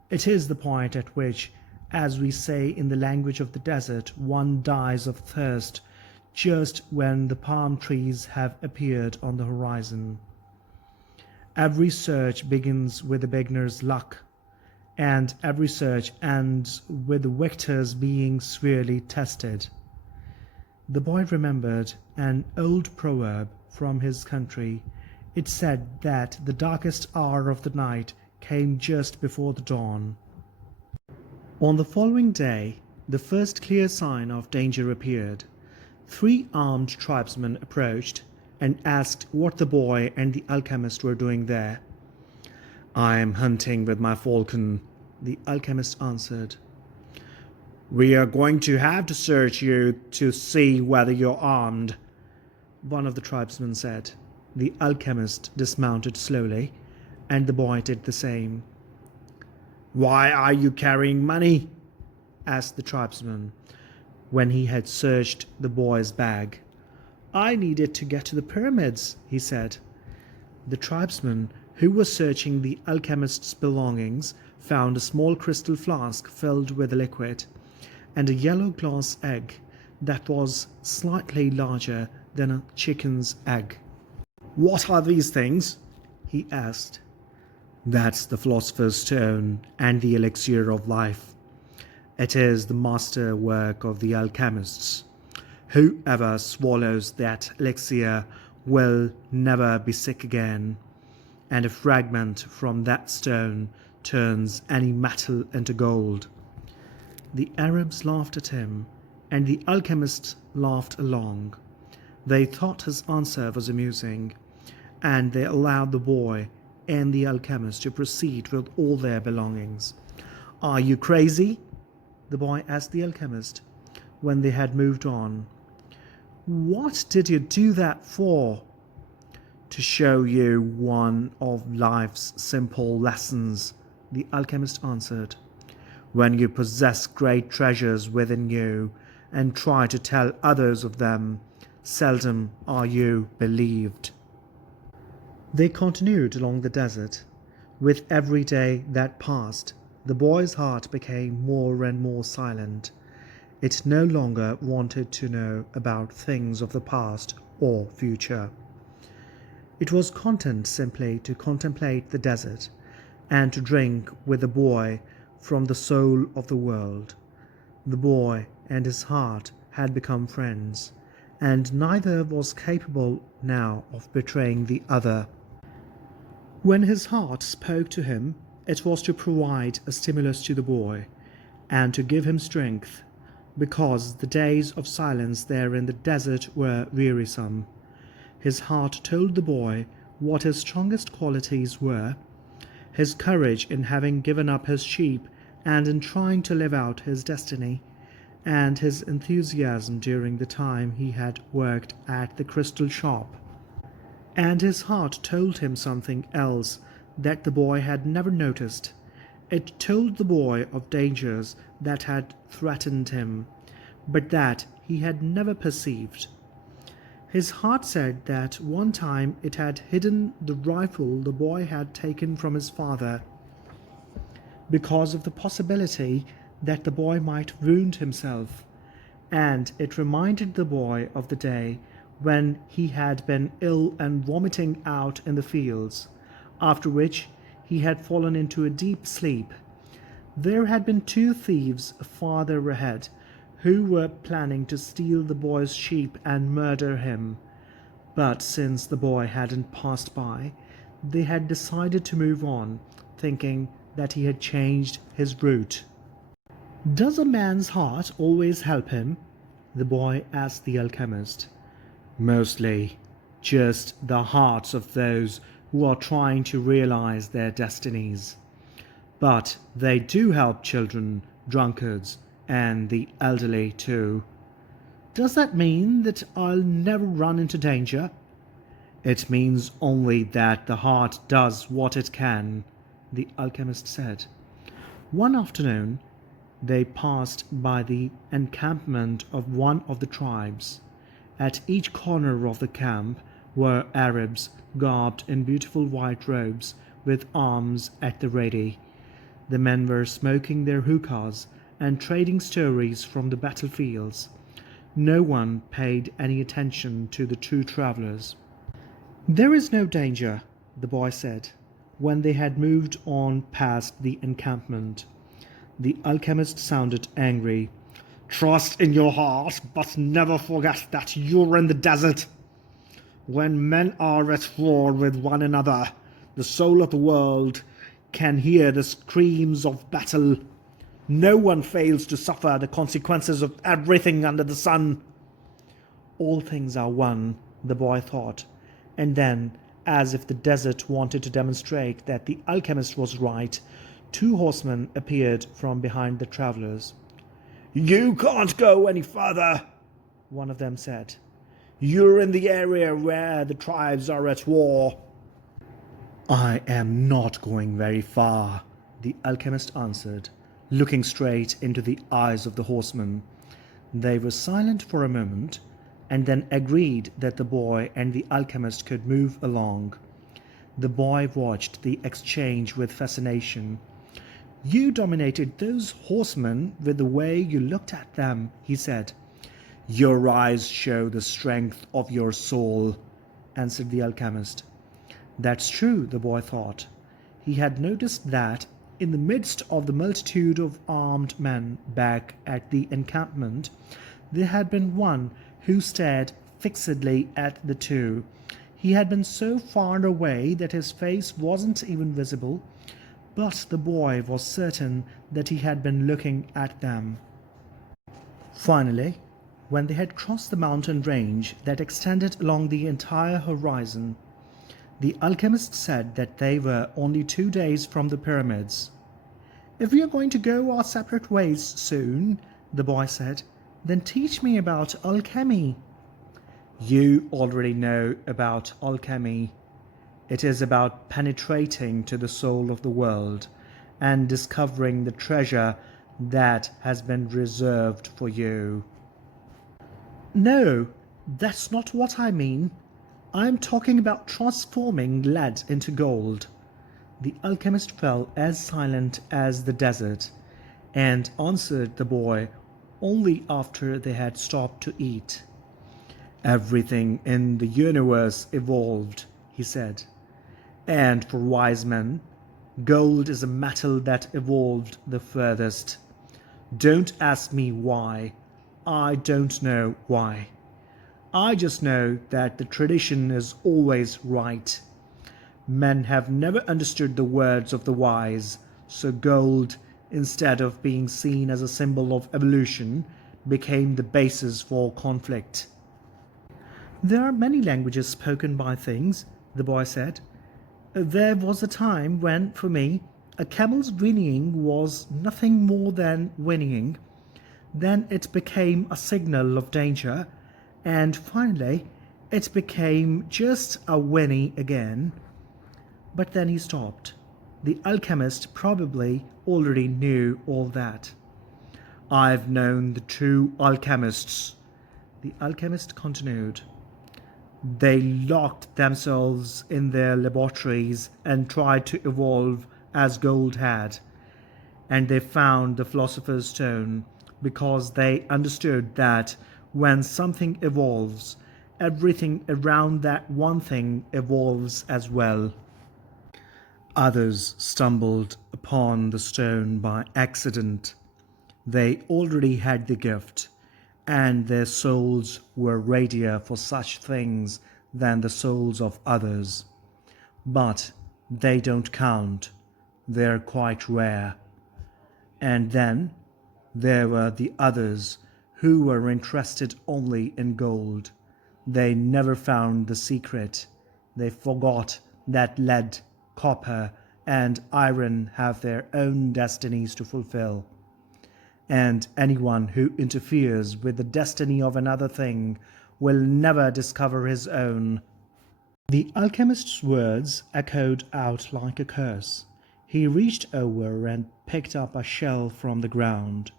It is the point at which, as we say in the language of the desert, one dies of thirst just when the palm trees have appeared on the horizon. Every search begins with the beginner's luck, and every search ends with the victors being severely tested. The boy remembered an old proverb from his country. It said that the darkest hour of the night came just before the dawn. On the following day, the first clear sign of danger appeared. 3 armed tribesmen approached and asked what the boy and the alchemist were doing there. I am hunting with my falcon, the alchemist answered. We are going to have to search you to see whether you're armed, one of the tribesmen said. The alchemist dismounted slowly, and the boy did the same. Why are you carrying money? Asked the tribesman, when he had searched the boy's bag. I need it to get to the pyramids, he said. The tribesman, who was searching the alchemist's belongings, found a small crystal flask filled with a liquid, and a yellow glass egg that was slightly larger than a chicken's egg. What are these things? He asked. That's the philosopher's stone and the elixir of life. It is the master work of the alchemists. Whoever swallows that elixir will never be sick again, and a fragment from that stone turns any metal into gold. The Arabs laughed at him, and the alchemists laughed along. They thought his answer was amusing, and they allowed the boy and the alchemist to proceed with all their belongings. "Are you crazy?" the boy asked the alchemist, when they had moved on. "What did you do that for?" "To show you one of life's simple lessons," the alchemist answered. "When you possess great treasures within you and try to tell others of them, seldom are you believed." They continued along the desert. With every day that passed, the boy's heart became more and more silent. It no longer wanted to know about things of the past or future. It was content simply to contemplate the desert and to drink with the boy from the soul of the world. The boy and his heart had become friends, and neither was capable now of betraying the other. When his heart spoke to him, it was to provide a stimulus to the boy and to give him strength, because the days of silence there in the desert were wearisome. His heart told the boy what his strongest qualities were: his courage in having given up his sheep and in trying to live out his destiny, and his enthusiasm during the time he had worked at the crystal shop. And his heart told him something else that the boy had never noticed. It told the boy of dangers that had threatened him, but that he had never perceived. His heart said that one time it had hidden the rifle the boy had taken from his father, because of the possibility that the boy might wound himself, and it reminded the boy of the day when he had been ill and vomiting out in the fields, after which he had fallen into a deep sleep. There had been two thieves farther ahead who were planning to steal the boy's sheep and murder him, but since the boy hadn't passed by, they had decided to move on, thinking that he had changed his route. "Does a man's heart always help him?" the boy asked the alchemist. "Mostly just the hearts of those who are trying to realize their destinies. But they do help children, drunkards, and the elderly too." "Does that mean that I'll never run into danger?" "It means only that the heart does what it can," the alchemist said. One afternoon they passed by the encampment of one of the tribes. At each corner of the camp were Arabs garbed in beautiful white robes with arms at the ready. The men were smoking their hookahs and trading stories from the battlefields. No one paid any attention to the two travelers. "There is no danger," the boy said, when they had moved on past the encampment. The alchemist sounded angry. "Trust in your heart, but never forget that you're in the desert. When men are at war with one another, the soul of the world can hear the screams of battle. No one fails to suffer the consequences of everything under the sun." All things are one, the boy thought, and then, as if the desert wanted to demonstrate that the alchemist was right, two horsemen appeared from behind the travelers. "You can't go any further," one of them said. "You're in the area where the tribes are at war." "I am not going very far," the alchemist answered, looking straight into the eyes of the horsemen. They were silent for a moment, and then agreed that the boy and the alchemist could move along. The boy watched the exchange with fascination. "You dominated those horsemen with the way you looked at them," he said. "Your eyes show the strength of your soul," answered the alchemist. That's true, the boy thought. He had noticed that, in the midst of the multitude of armed men back at the encampment, there had been one who stared fixedly at the two. He had been so far away that his face wasn't even visible, but the boy was certain that he had been looking at them. Finally, when they had crossed the mountain range that extended along the entire horizon, the alchemist said that they were only 2 days from the pyramids. "If we are going to go our separate ways soon," the boy said, "then teach me about alchemy." "You already know about alchemy. It is about penetrating to the soul of the world and discovering the treasure that has been reserved for you." "No, that's not what I mean. I'm talking about transforming lead into gold." The alchemist fell as silent as the desert, and answered the boy only after they had stopped to eat. "Everything in the universe evolved," he said. "And for wise men, gold is a metal that evolved the furthest. Don't ask me why. I don't know why. I just know that the tradition is always right. Men have never understood the words of the wise, so gold, instead of being seen as a symbol of evolution, became the basis for conflict." "There are many languages spoken by things," the boy said. "There was a time when, for me, a camel's whinnying was nothing more than whinnying. Then it became a signal of danger, and finally it became just a whinny again." But then he stopped. The alchemist probably already knew all that. "I've known the true alchemists," the alchemist continued. "They locked themselves in their laboratories and tried to evolve as gold had. And they found the philosopher's stone because they understood that when something evolves, everything around that one thing evolves as well." Others stumbled upon the stone by accident. They already had the gift, and their souls were readier for such things than the souls of others. But they don't count. They're quite rare. And then there were the others who were interested only in gold. They never found the secret. They forgot that lead, copper, and iron have their own destinies to fulfill. And anyone who interferes with the destiny of another thing will never discover his own. The alchemist's words echoed out like a curse. He reached over and picked up a shell from the ground.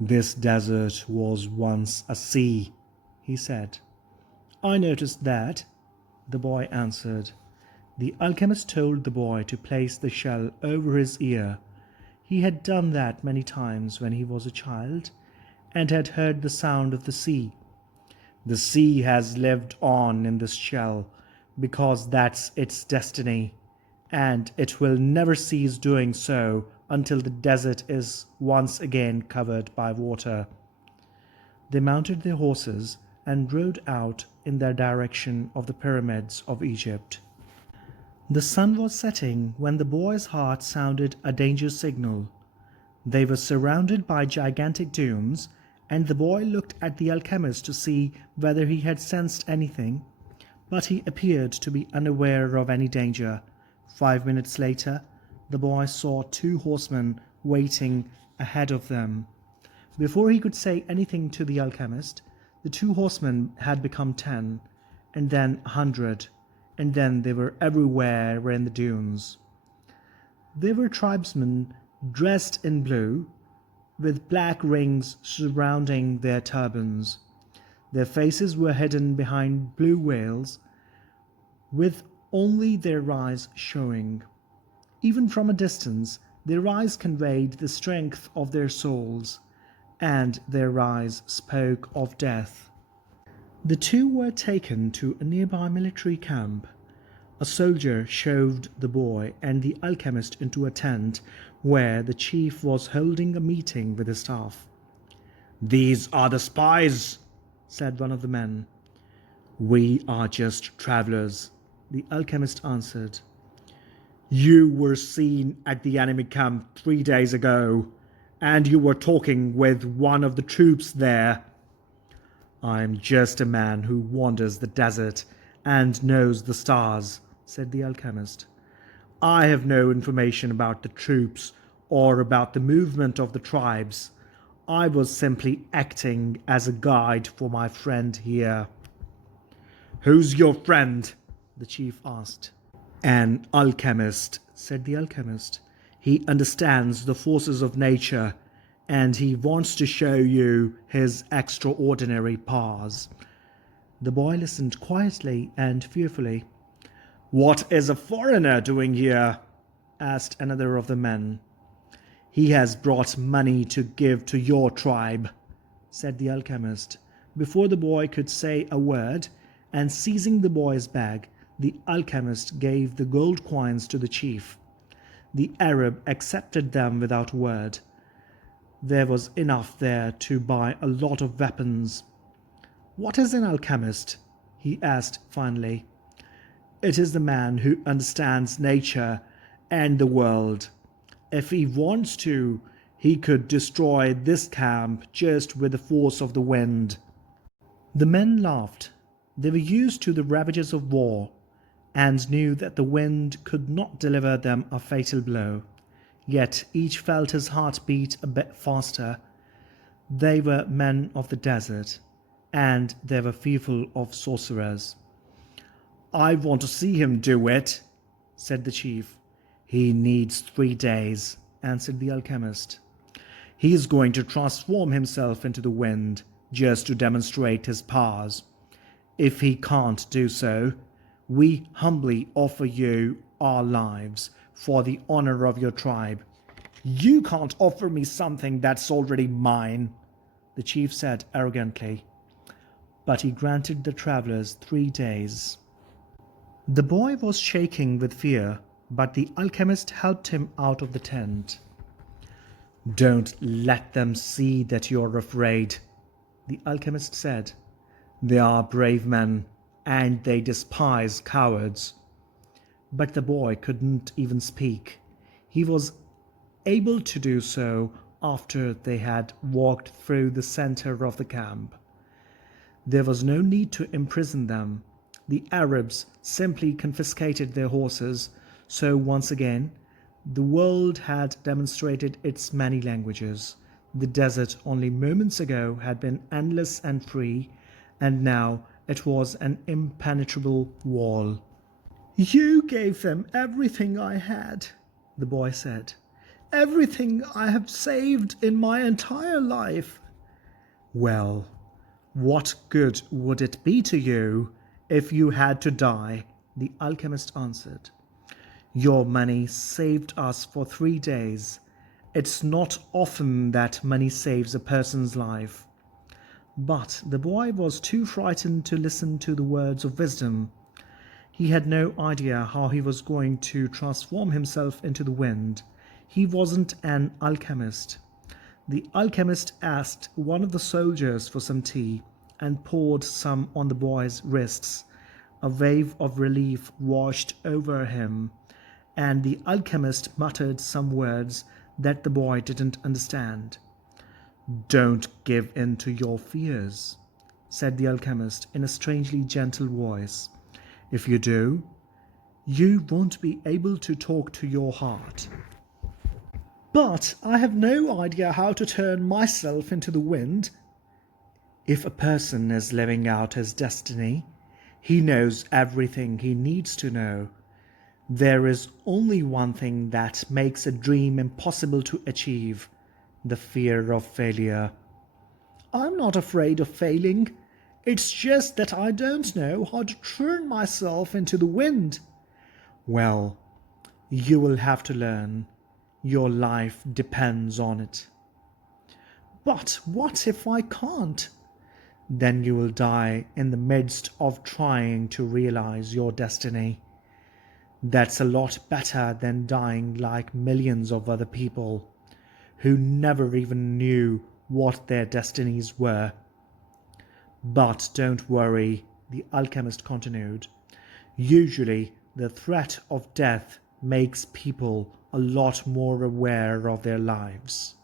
"This desert was once a sea," he said. "I noticed that," the boy answered. The alchemist told the boy to place the shell over his ear. He had done that many times when he was a child, and had heard the sound of the sea. "The sea has lived on in this shell, because that's its destiny, and it will never cease doing so until the desert is once again covered by water." They mounted their horses and rode out in the direction of the pyramids of Egypt. The sun was setting when the boy's heart sounded a danger signal. They were surrounded by gigantic dunes, and the boy looked at the alchemist to see whether he had sensed anything, but he appeared to be unaware of any danger. 5 minutes later, the boy saw 2 horsemen waiting ahead of them. Before he could say anything to the alchemist, the 2 horsemen had become 10, and then 100, and then they were everywhere in the dunes. They were tribesmen dressed in blue, with black rings surrounding their turbans. Their faces were hidden behind blue veils, with only their eyes showing. Even from a distance, their eyes conveyed the strength of their souls, and their eyes spoke of death. The 2 were taken to a nearby military camp. A soldier shoved the boy and the alchemist into a tent where the chief was holding a meeting with his staff. "These are the spies," said one of the men. "We are just travelers," the alchemist answered. "You were seen at the enemy camp 3 days ago, and you were talking with one of the troops there." "I'm just a man who wanders the desert and knows the stars," said the alchemist. "I have no information about the troops or about the movement of the tribes. I was simply acting as a guide for my friend here." "Who's your friend?" the chief asked. "An alchemist," said the alchemist. "He understands the forces of nature, and he wants to show you his extraordinary powers." The boy listened quietly and fearfully. "What is a foreigner doing here?" asked another of the men. "He has brought money to give to your tribe," said the alchemist. Before the boy could say a word, and seizing the boy's bag, the alchemist gave the gold coins to the chief. The Arab accepted them without a word. There was enough there to buy a lot of weapons. "What is an alchemist?" he asked finally. "It is the man who understands nature and the world. If he wants to, he could destroy this camp just with the force of the wind." The men laughed. They were used to the ravages of war, and knew that the wind could not deliver them a fatal blow. Yet each felt his heart beat a bit faster. They were men of the desert, and they were fearful of sorcerers. "I want to see him do it," said the chief. "He needs 3 days," answered the alchemist. "He is going to transform himself into the wind, just to demonstrate his powers. If he can't do so, we humbly offer you our lives for the honor of your tribe." "You can't offer me something that's already mine," the chief said arrogantly. But he granted the travelers 3 days. The boy was shaking with fear, but the alchemist helped him out of the tent. "Don't let them see that you're afraid," the alchemist said. "They are brave men, and they despise cowards." But the boy couldn't even speak. He was able to do so after they had walked through the center of the camp. There was no need to imprison them. The Arabs simply confiscated their horses, so once again the world had demonstrated its many languages. The desert only moments ago had been endless and free, and now it was an impenetrable wall. "You gave them everything I had," the boy said. "Everything I have saved in my entire life." "Well, what good would it be to you if you had to die?" the alchemist answered. "Your money saved us for 3 days. It's not often that money saves a person's life." But the boy was too frightened to listen to the words of wisdom. He had no idea how he was going to transform himself into the wind. He wasn't an alchemist. The alchemist asked one of the soldiers for some tea and poured some on the boy's wrists. A wave of relief washed over him, and the alchemist muttered some words that the boy didn't understand. "Don't give in to your fears," said the alchemist in a strangely gentle voice. "If you do, you won't be able to talk to your heart." "But I have no idea how to turn myself into the wind." "If a person is living out his destiny, he knows everything he needs to know. There is only one thing that makes a dream impossible to achieve: the fear of failure." "I'm not afraid of failing. It's just that I don't know how to turn myself into the wind." "Well, you will have to learn. Your life depends on it." "But what if I can't?" "Then you will die in the midst of trying to realize your destiny. That's a lot better than dying like millions of other people who never even knew what their destinies were." "But don't worry," the alchemist continued. "Usually the threat of death makes people a lot more aware of their lives."